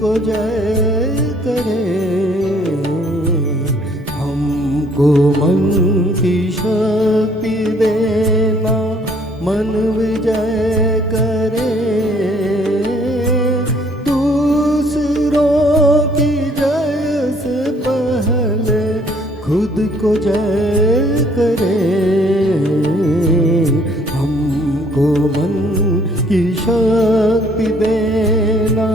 को जय करे। हमको मन की शक्ति देना, मन विजय करे। दूसरों की जय से पहले खुद को जय करे। हमको मन की शक्ति देना।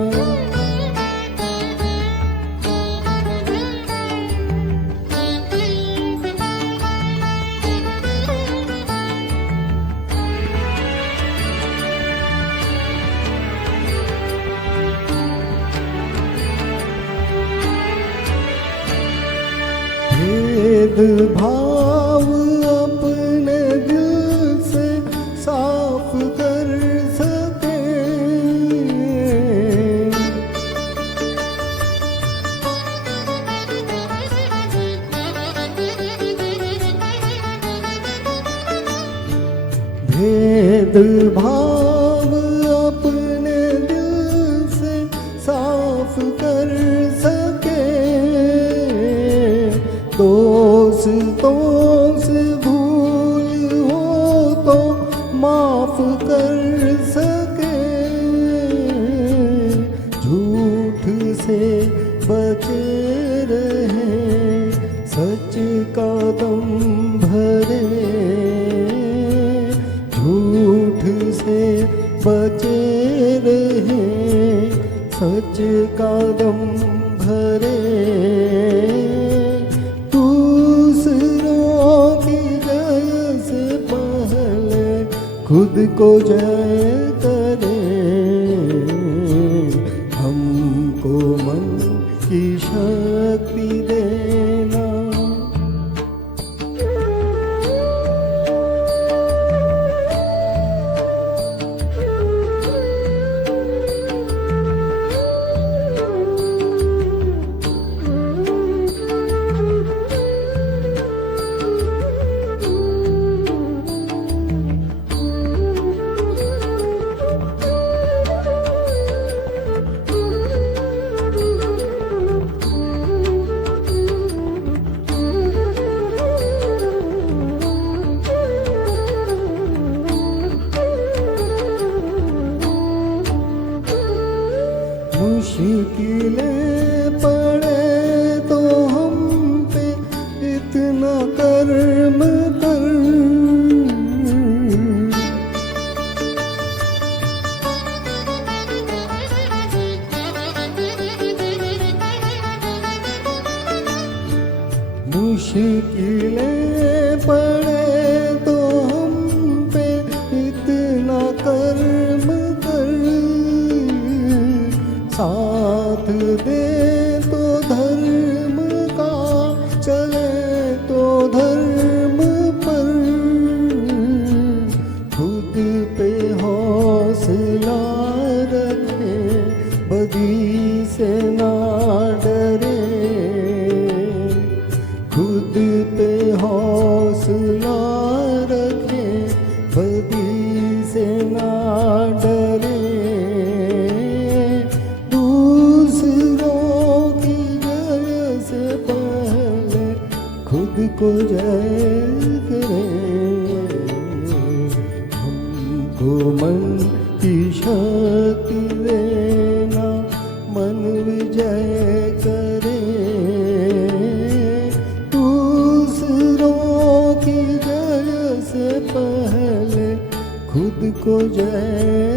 भेदभाव अपने दिल से साफ कर सके। भेदभाव अपने दिल से साफ कर सके। दोस्तों से भूल हो तो माफ कर सके। झूठ से बचे रहे, सच का दम भरे। झूठ से बचे रहे, सच का दम भरे। खुद को जय करे। हमको मन की शक्ति देना। मुश्किलें पड़े तो हम पे इतना कर्म कर। मुश्किलें पड़े तो हम पे इतना कर्म कर। साथ दे तो धर्म का, चले तो धर्म पर। खुद पे हौसला रखे, बदी से ना डरे। खुद पे हौसला रखे, बदी से ना डरे। खुद को जय करे। हमको मन की शक्ति देना, मन विजय करे। दूसरों की जय से पहले खुद को जय